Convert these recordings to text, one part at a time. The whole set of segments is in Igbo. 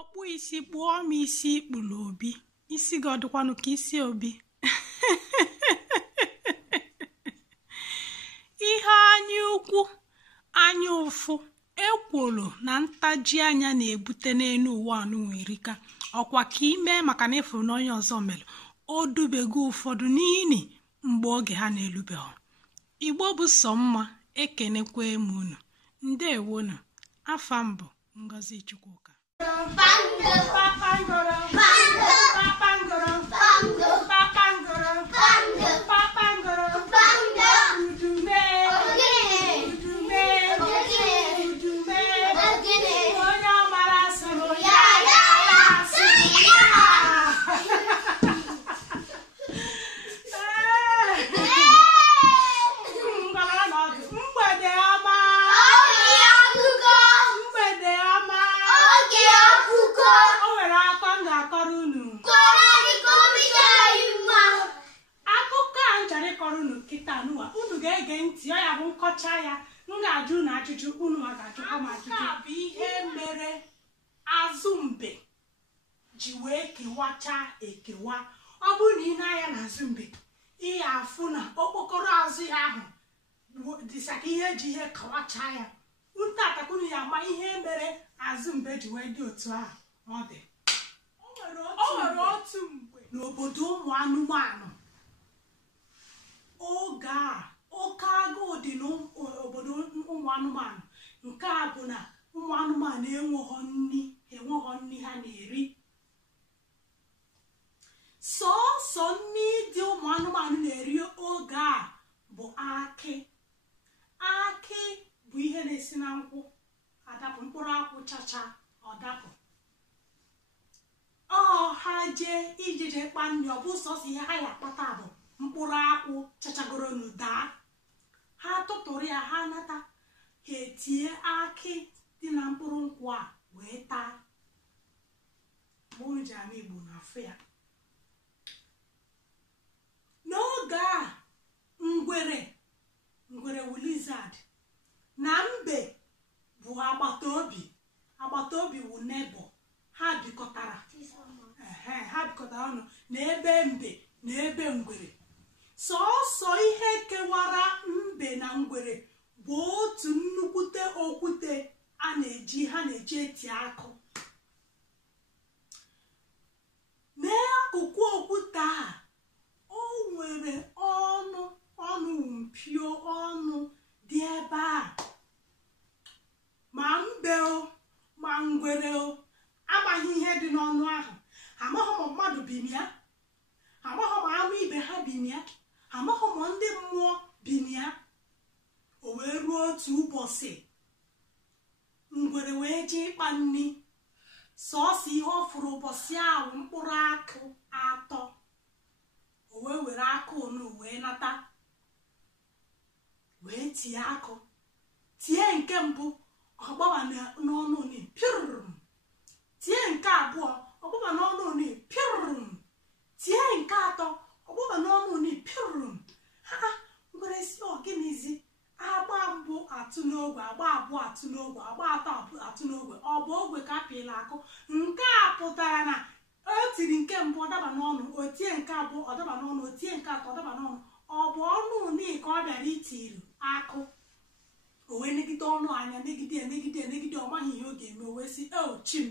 Ọkpụ isi kpụọ m isi ikpulu obi, isi gị ọdịkwanụ ka isi obi. Ihe anya ukwu, anya ụfụ, ekworo na ntaji anya na-ebute n'elu ụwa anụnwerika ọkwa ka ime maka na ịfụrụ na onye ọzọ mere o dubego ụfọdụ n'ini mgbe oge ha na-elubeghị. Igbo bụ sọ mma, ekenekwe m unu. Ndewonu. Afa mbụ Ngozi Chukwuka. Unu ga-ege ntị, ya bụ nkọcha ya, m ga-ajụ na ajụjụ, unu ga-ajụkwa m ajụjụ. Bụ ihe mere azụ mbe ji wee kewacha ekewa. Ọ bụrụ na ị na-anya na azụ mbe, ị ga-afụ na okpokoro azụ ya ahụ dịsa ka ihe ji ihe kawacha ya. Ntatakunu ya ma ihe mere azụ mbe ji wee dị otu ahụ. Ọ dị, o nwere otu mgbe n'obodo ụmụ anụmanụ. Oge a oke agụụ dị n'obodo ụmụ anụmanụ. Nke a bụ na ụmụ anụmanụ enweghọ nri ha na-eri. Sọọsọ nri dị ụmụ anụmanụ na-eri oge a bụ akị. Akị bụ ihe na-esi na nkwụ adapụ, mkpụrụ akwụ chacha ọdapụ. Ha jee ijije kpa nri, ọ bụ sọsọ ihe ha ya akpata bụ mkpụrụ akwụ chachagoro n'ụda. Ha tụtụrụ ya, ha nata, ha etinye akị dị na mkpụrụ nkwụ a wee taa. Mụrụ ji ama Igbo na afọ ya. N'oge a ngwere wu lizard na mbe bụ agbata obi wu nebo. Ha bikọtara ọnụ na ebe mbe na ebe ngwere. Sọọsọ ihe kewara mbe na ngwere bụ otu nnukwute okwute ha na-eji eti akụ. N'akụkụ okwute a, o nwere ọnụ mpio ọnụ dị ebe a. Ma mbe o ma ngwere o amaghị ihe dị n'ọnụ ahụ. Amaghị ma mmadụ bi na ya, amaghị ma anụ ibe ha bi na ya, amaghị ma ndị mmụọ bi na ya. O wee ruo otu ụbọchị, ngwere wee jee ịkpa nri. Sọọsọ ihe ọ fụrụ ụbọchị ahụ mkpụrụ akụ 3. O wee were akụ onu wee nata, wee tie akụ. Tie nke mbụ, ọgbaba n'ọnụ oni pịrụm. Tie nke abụọ, ọgbaba n'ọnụ oni pịrụm. Tie nke atọ, ọgbaba n'ọnụ oni pịrụm. Ngwere si ọgịnịzi? Agba mbụ atụ n'ogwe, agba abụọ atụ n'ogwe, agba atọ atụ n'ogwe. Ọ bụ ogwe ka apịla akụ. Nke a pụtara na o tiri nke mbụ ọdaba n'ọnụ, o tie nke abụọ ọdaba n'ọnụ, o tie nke atọ ọdaba n'ọnụ. Ọ bụ ọnụ uni ka ọ bịara itiri akụ. O wee negide ọnụ anya, negide, ọ maghị ihe ọ ga-eme. O wee sị, chi m,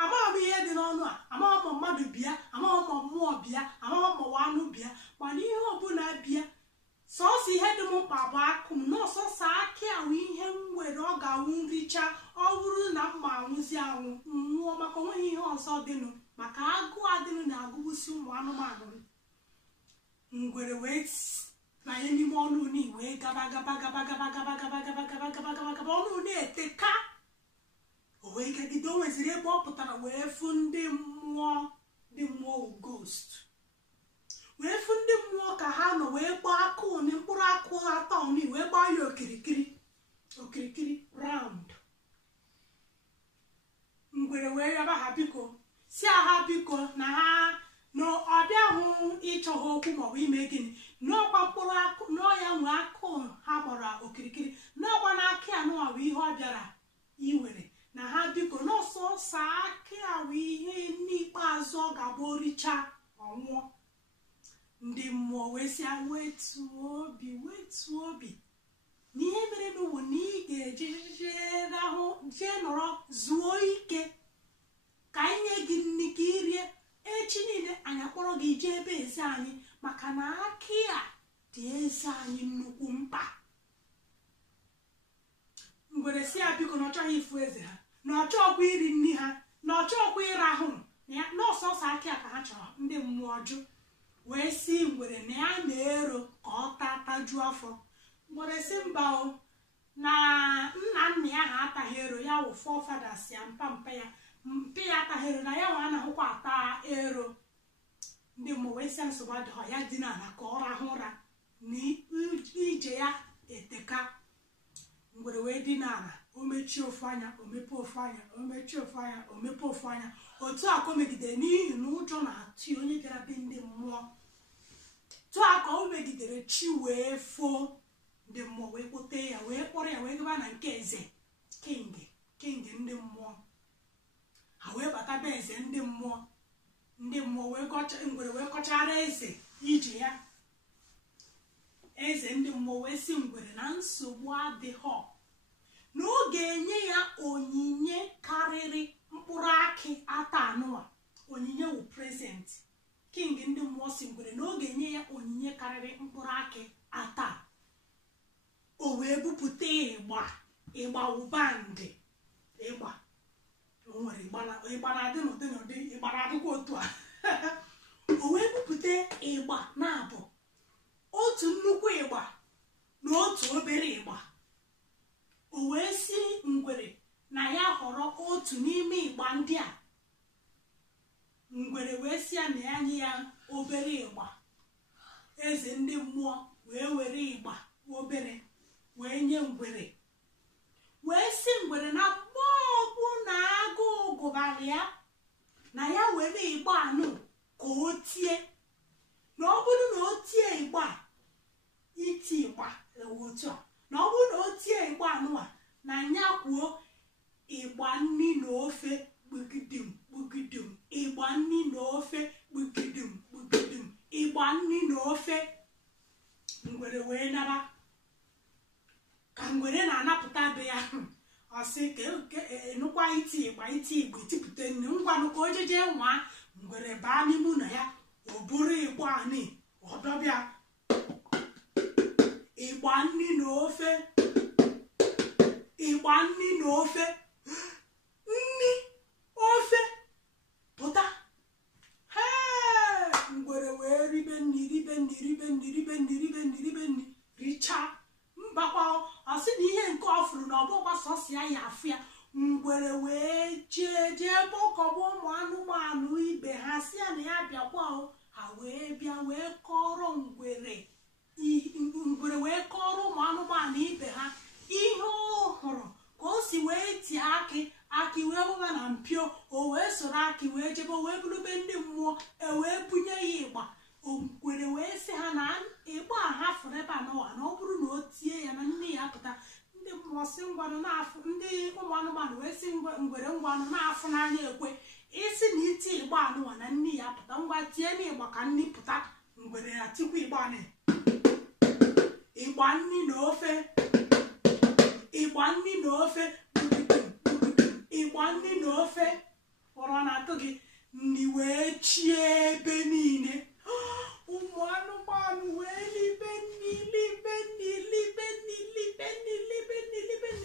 amaghị m ihe dị n'ọnụ a, amaghị ma mmadụ bịa, amaghị ma mmụọ bịa, amaghị ma anụ bịa, mana ihe ọbụla bịa, sọọsọ ihe dị m mkpa bụ akụ m. N'ọsọsọ akị ahụ ihe m nwere, ọ ga-awụ nricha. Ọ bụrụ na m ma anwụzi anwụ, nwụọ, maka onweghị ihe ọzọ dịnụ, maka agụụ adịnụ na-agụgbusi ụmụ anụmanụ. Ngwere wee banye n'ime ọnụ uni wee gaba ọnụ uni eteka. O wee gagide, o nweziri ebe ọ pụtara wee fụ ndị mmụọ ghost. Wee fụ ndị mmụọ ka ha nọ wee gbaa akụ uni, mkpụrụ akụ 3 uni wee gbaa ya okirikiri round. Ngwere wee yọba ha biko, si ha biko na ha n'ọbịa hụ ịchọ ha okwu maọbụ ime gịnị, n'ọkwa mkpụrụ akụ n'ọya nwe akụ ha gbara okirikiri, n'ọkwa na akị anụ bụ ihe ọ bịara iwere. Na ha biko n'ọsọsọ akị wụ ihe n'ikpeazụ ọ ga-abụ oricha ọnwụọ. Ndị mmụọ wee sị wetuo obi na ihe mere n'ụwa na ị ga-eje rahụ jee nọrọ zuo ike ka anyị nye gị nri ka ị rie. Echi niile anyị akpọrọ gị jee ebe eze anyị maka na akị a dị eze anyị nnukwu mkpa. Ngwere si ya biko na ọ chọghị ịfụ eze ha, na ọ chọọkwa iri nri ha, na ọ chọọkwa ịrahụ na ọsọsọ akị a ka ha chọrọ. Ndị mmụọ jụ wee si ngwere na ya na-ero ka ọ tajuo afọ. Ngwere si mba o na nna ya ha ataghị ero, ya wụ forefathers ya mpa ya mpe ya ataghị ero, na ya nwa anaghịkwa ata ero. Ndị mmụọ wee si nsogbu adịghọ ya dị n'ala ka ọ rahụ ụra na ije ya eteka. Ngwere wee dị n'ala, o mechie ofu anya, o mepee ofu anya, o mechie ofu anya, o mepee ofu anya. Otu a ka o megidere n'ihi na ụjọ na-atụ ya onye bịara be ndị mmụọ. Otu a ka o megidere chi wee foo. Ndị mmụọ wee kpote ya wee kpọrọ ya wee gaba na nke eze king ndị mmụọ. Ha wee bata be eze ndị mmụọ. Ndị mmụọ ngwere wee kọchara eze ije ya. Eze ndị mmụọ wee si ngwere na nsogbu adịghọ, na ọ ga-enye ya onyinye karịrị mkpụrụ akị ata anụwa. Onyinye wụ present. King ndị mmụọ si ngwere na ọ ga-enye ya onyinye karịrị mkpụrụ akị ata. O wee bupụta ịgba wụbandị ịgba. O nwere ịgba na-adị n'ụdị ịgba na-adịkwa otu a. O wee bupụta ịgba na-abụ, otu nnukwu ịgba na otu obere ịgba. O wee si ngwere na ya họrọ otu n'ime ịgba ndị a. Ngwere wee si ya na ya nye ya obere ịgba. Eze ndị mmụọ wee were ịgba obere wee nye ngwere, wee si ngwere na mgbe ọbụ na agụụ gụbara ya na ya were ịgba anụ ka o tie, na ọ bụrụ na o tie ịgba iti ịgba otu a, na ọ bụrụ na o tie ịgba anụwa na nya kwuo ịgba nri na ofe gbugidum gbugidum, ịgba nri na ofe gbugidum gbugidum, ịgba nri na ofe. Ngwere wee nara. Ka ngwere na-anapụta be ya, ọ sị ka enukwa iti ịgba itipụta nri ngwanụ ka o jeje nwa. Ngwere baa n'ime na ya, o buru ịgba anị ọdọbịa ịgba nri na ofe, ịgba nri na ofe, nri ofe pụta. Ngwere wee ribe nri richaa. Mbakwa ọsị na ihe nke ọ fụrụ na ọbụkwa sọsịa ya afụ ya. Ngwere wee jee kpọkọba ụmụ anụmanụ ibe ha si ya na ya bịakwa. Ha wee bịa wee kọrọ ngwere wee kọrọ ụmụ anụmanụ ibe ha ihe ọ hụrụ ka o si wee tie akị wee gbaba na mpio. O wee soro akị wee jebe wee bulube ndị mmụọ, wee bunye ya ịgba. Ngwere wee sị ha na ịgba ha fụrụ ebe a n'ụwa na ọ bụrụ na o tie ya na nne ya pụta. Ndị mmụọ si ngwanụ na-afụ, ndị ụmụ anụmanụ wee sị ngwere ngwanụ na-afụ n'anya ekwe. Isi na iti ịgba anụwa na nne ya pụta, ngwa tie n'ịgba ka nne pụta. Ngwere ya tikwa ịgba anị, ịgba nri na ofe, ịgba nri na ofe, ịgba nri na ofe. Ụra na-atụ gị. Nri wee chie ebe niile. Ụmụ anụmanụ wee libe nri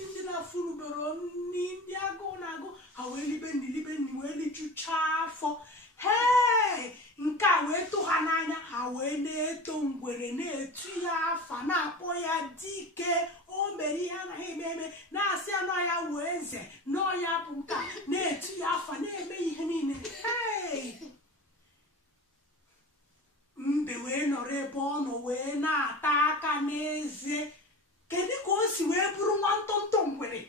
ndị na-afụrụbere nri ndị agụụ na-agụ. Ha wee libe nri wee lijuchaa afọ. Nke a wee tụ ha n'anya. Ha wee na-eto ngwere, na-etu ya afa, na-akpọ ya dike. O mere ihe anaghị eme, na-asị ya nọ ya wee eze, nọ ya bụ nka, na-etu ya afa, na-eme ihe niile. Mbe wee nọrọ ebe ọ nọ wee na-ata aka n'eze. Kedu ka o si wee bụrụ nwa ntọntọ ngwere?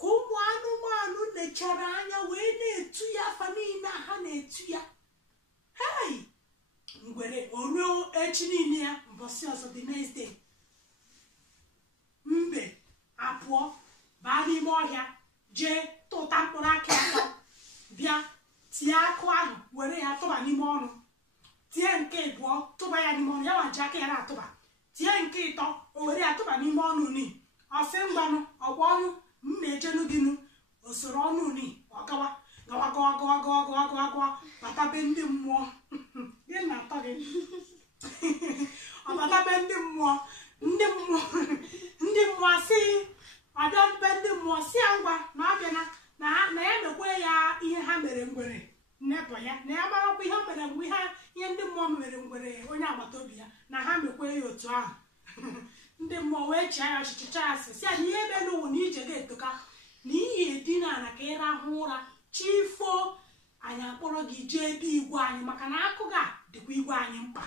Ka ụmụ anụmanụ lechara anya wee na-etu ya afa niile ha na-etu ya. Ngwere o ruo echi niile ya, mbọsị ọzọ the next day, mbe apụọ baa n'ime ọhịa jee tụta mkpụrụ akị atọ bịa tie akụ ahụ were ya tụba n'ime ọnụ, tie nke ịbụọ tụba ya n'ime ọnụ, ya nwa ji aka ya na-atụba, tie nke ịtọ o were ya tụba n'ime ọnụ ni ọsị ngwanụ ọgwa ọnụ mma ejenu gịnụ osoro ọnụ ni ọgawa gawa gawa gawa gawa gawa gawa gawa batabe ndị mmụọ gị na-atọ gị ọbatabe ndị mmụọ si ọbịabe ndị mmụọ si ya ngwa na ọbịa na ya mekwe ya ihe ha mere ngwere nnepụ ya na ya marakwa ihe o mere mgbe ihe ndị mmụọ mere ngwere onye agbata obi ya na ha mekwe ya otu ahụ ndị mmụọ wee chịa ya ọchịchịcha ya si ya na ihe ebe n'ụwa na ije ga-etoka na ihe edina na ka ị rahụ ụra chifo anyị akpọrọ gị jee ebe igwe anyị maka na akụ ga dịkwa igwe anyị mkpa.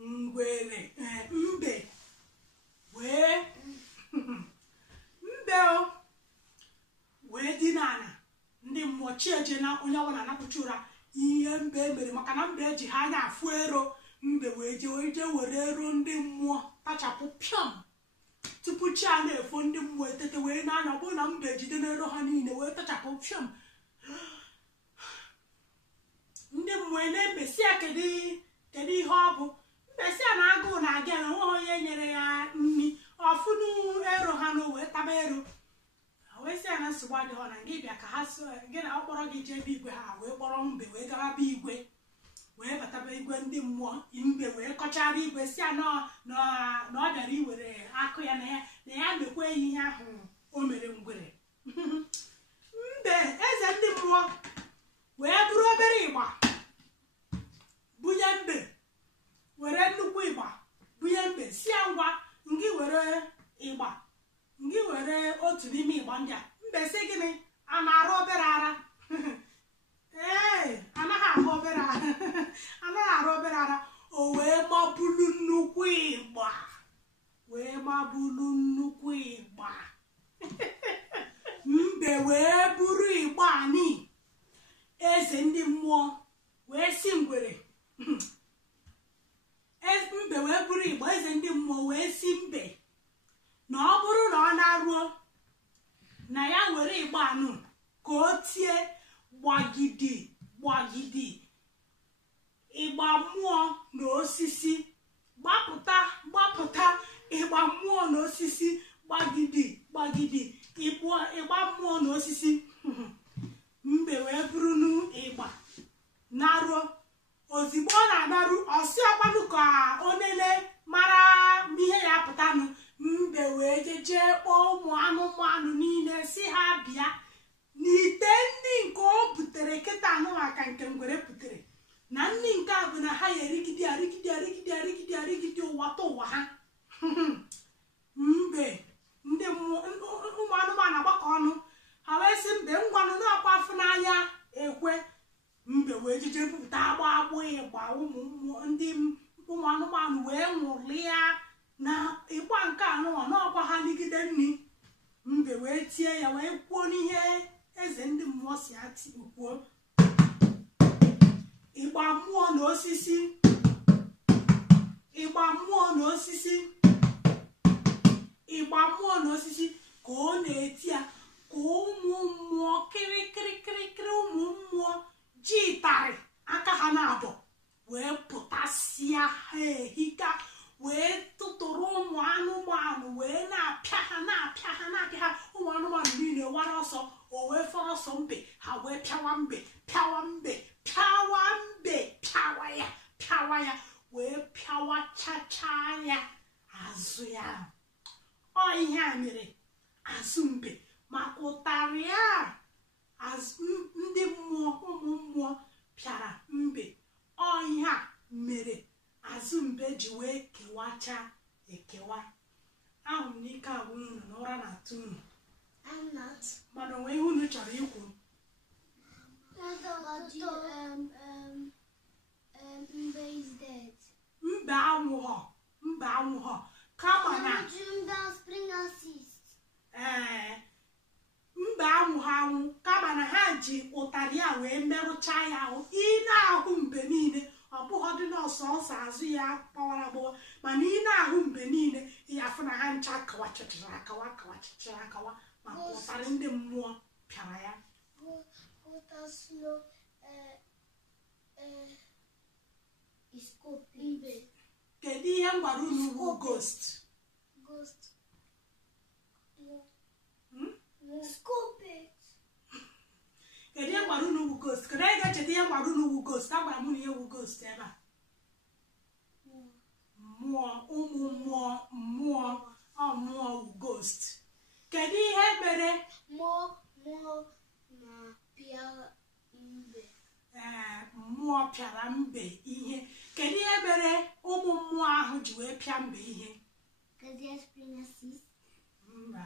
Ngwere mbe wee dina ana ndị mmụọ chieje na onye ọbụla anapụcha ụra ihe mbe mere maka na mbe eji ha anya afụ ero. Mbe wee jee were ero ndị mmụọ tachapụ pịọm tupu chi a na-efo ndị mmụọ etete wee n'anya ọ bụrụ na mbe jide n'ero ha niile wee tachapụ pịọm. Ndị mmụọ na-emesi ya kedu ihe ọ bụ. Mbesi a na agụụ na-aga na nwa onye nyere ya nri ọfụnụ ero ha na wee taba ero wee sị ya na nsogbu adịghị na gị bịa ka ha gị na ọ kpọrọ gị jee ebe igwe ha wee kpọrọ mbe wee gaba be igwe wee bataba igwe ndị mmụọ. Mbe wee kọchara igwe si ya na ọ bịara iwere akụ ya na ya mekwa ya ihe ahụ o mere ngwere. Mbe eze ndị mmụọ wee bụrụ obere ịgba bunye mbe, were nnukwu ịgba bunye mbe si ya ngwa ngị were ịgba ngị were otu n'ime ịgba ndị a. Mbe si gịnị a na-arụ obere ara anaghị arụ obere ara o wee mabulu nnukwu ịgba mbe wee buru ịgba anyị eze ndị mmụọ wee si ngwere mbe wee buru ịgba eze ndị mmụọ wee si mbe na ọ bụrụ na ọ na-aruo na ya were ịgba anụ ka o tie gbagidi ịgba mmụọ na osisi gbapụta ịgba mmụọ na osisi gbagidi ịgba mmụọ na osisi. Mbe wee buru n'ịgba naruo ozigbo ọ na-anaru ọsị ọkwanụ ka onene mara ihe ya pụtanụ. Mbe wee jee kpọọ ụmụ anụmanụ niile si ha bịa n'ite ndị nke o butere kịta anụ maka nke ngwere putere na ndị nke a bụ na ha ya arigide ụwa ta ụwa ha. Mbe ndị ụmụ anụmanụ agbakọ ọnụ ha wee sị mbe ngwanụ na-akwa afụ n'anya ekwe. Mbe wee jeje bupụta agbụ ịgba ụmụ anụmanụ wee nwụrịa na ịgba nke anụwa n'ọkwa ha ligide nri. Mbe wee tie ya wee kwuo n'ihe eze ndị mmụọ si kwuo ịgba mmụọ na osisi ka ọ na-eti ya ka ụmụ mmụọ kịrịkịrịkịrịkịrị ụmụ mmụọ ji ịtarị aka ha na-abọ wee pụtasịa ha ehika wee tụtụrụ ụmụ anụmanụ wee na-apịa ha ụmụ anụmanụ niile wara ọsọ o wee fọrọ ọsọ mbe ha wee pịawa mbe wee pịawachacha ya azụ ya. Ọ ihe a mere azụ mbe maka ụtarị a ndị mmụọ ụmụ mmụọ pịara mbe. Ọ ihe a mere azụ mbe ji wee kewacha ekewa. Ahụ m n'ike agwụ unu na ụra na-atụ unu mana onwe ihe unu chọrọ ikwu. Mbe anwụghọ kama na mbe anwụ kama na ha ji ụtarị a wee merụcha ya ahụ. Ị na-ahụ mbe niile ọ bụghị dị n'ọsọ azụ ya gbawara agbawa mana ị na-ahụ mbe niile ya afụ na ha ncha akawa maka ụtarị ndị mmụọ pịara ya. kedu ihe m gwara unu bụ ghost? kedu ihe gwara unu bụ ghost? kedu anyị ga-echeta ihe gwara unu bụ ghost? a gwara m na ihe bụ ghost ebe a. mmụọ, ụmụ mmụọ, mmụọ bụ ghost. kedu ihe mere mmụọ pịara mbe ihe? kedu ihe mere ụmụ mmụọ ahụ ji wee pịa mbe ihe? mba,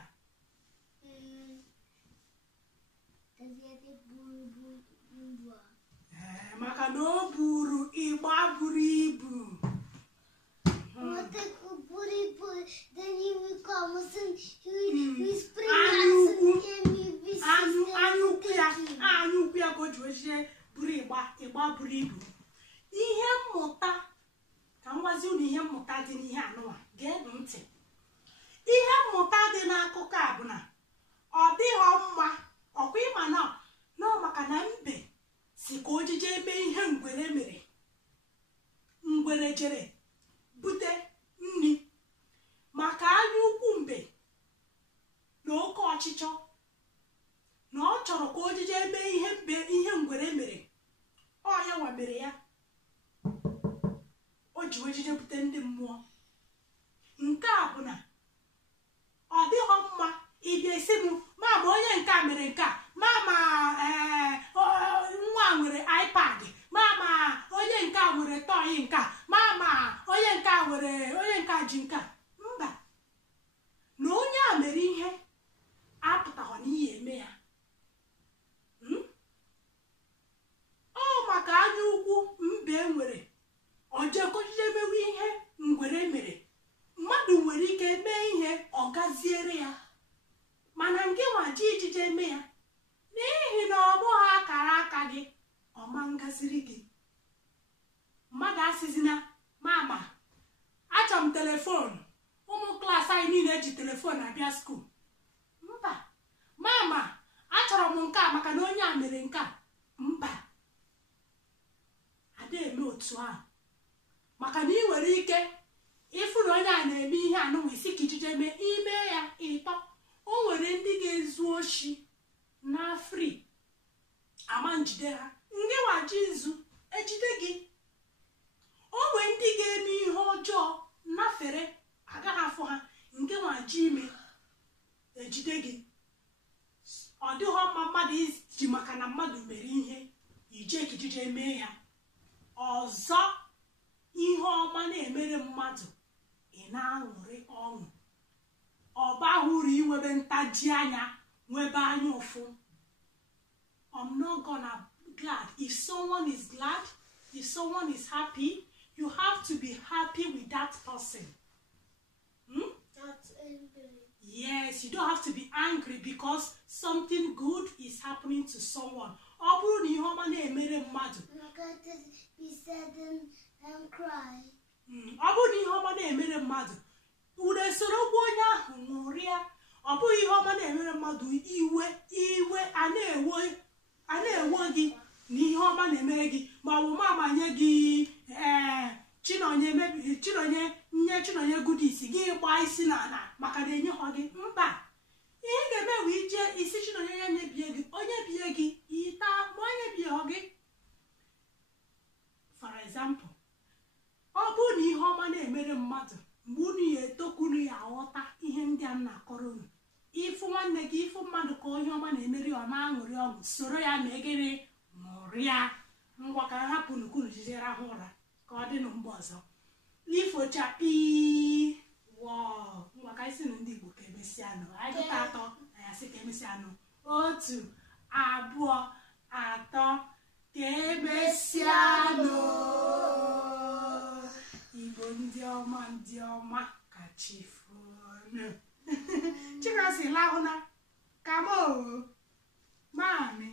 maka na o buru ịgba buru ibu. anya ukwu ya ka o ji wee buru ịgba buru ibu. ihe mmụta ka m gwazi unu ihe mmụta dị n'ihe anụwa, geenụ ntị. ihe mmụta dị n'akụkọ a bụ na ọ dịghọ mma, ọkwa ịma na maka na mbe si ka ojije eme ihe ngwere mere. ngwere jere bute nri maka anya ukwu mbe na oke ọchịchọ, na ọ chọrọ ka ojije eme ihe ngwere mere. ọ ya nwa mere ya, o ji ojije bute ndị mmụọ. nke a bụ na ọ dịghọ mma ịbịa esi m mama onye nke a mere nke a, mama nwa nwere iPad, mama onye nke a nwere tọị nke a, mama onye nke a nwere onye nke a ji nke a. mba, na onye a mere ihe apụtaghọ n'ihe eme ya. ọ maka anya ukwu mbe nwere ojekojije mewe ihe ngwere mere. mmadụ nwere ike mee ihe ọ gaziere ya, mana nke nwaji ijije eme ya n'ihi na ọ bụghị akara aka gị, ọma ngaziri gị. mmadụ asịzina mama achọ m telefon, ụmụ klaasị anyị niile ji telefon abịa skuul. mba, mama achọrọ m nke a maka na onye a mere nke a. mba, ada eme otu ahụ, maka na ị nwere ike ịfụ na onye a na-eme ihe anụnwa isi ka ijije mee ime ya ịtọ. o nwere ndị ga-ezu oshi na fri ama njide ha, ndị waji izu ejide gị. o nwere ndị ga-eme ihe ọjọọ nafere agaghị afọ ha, nke nwaji ime ejide gị. ọ dịghọ mma mmadụ iji maka na mmadụ mere ihe ije ka ijije mee ya. ọzọ, ihe ọma na-emere mmadụ ị na-aṅụrị ọṅụ. ọba hụrụ inwebe ntaji anya, nwebe anya ụfụ. I'm not gonna glad. If someone is glad, if someone is happy, you have to be happy with that person. That's angry. Yes, you don't have to be angry because something good is happening to someone. ọ bụrụ na ihe ọma na-emere mmadụ, Look at this, be sad and cry. ọ bụrụ na ihe ọma na-emere mmadụ, ure soro gwa onye ahụ ṅụrịa. ọ bụghị ihe ọma na-emere mmadụ iwe a na-ewe gị na ihe ọma na-emere gị, ma ọ bụ mama nye gị Chinonye goodies gị gbaa isi n'ala maka na enyeghọ gị. mba, ihe ga-eme wee ije isi Chinonye ya nyebie gị, onye bie gị ita ma onye bie gị. For example, ọ bụrụ na ihe ọma na-emere mmadụ, mgbe unu ya etokunu ya aghọta ihe ndị a na-akọrọ unu. ịfụ nwanne gị, ịfụ mmadụ ka ihe ọma na-emere ọ na-aṅụrị ọṅụ, soro ya ma egere ṅụrịa. ngwa ka hapụ nukunu jije rahụ ụra ka ọ dị na mgbe ọzọ. ifochakpi ngwa ka isi na ndị Igbo ka emesịanụ, anyị gụta atọ anyị asị ka emesịanụ. 1 2 3 ka emesịanụ. Igbo ndị ọma ka chifunu. Chikasi lahụna kamo mami.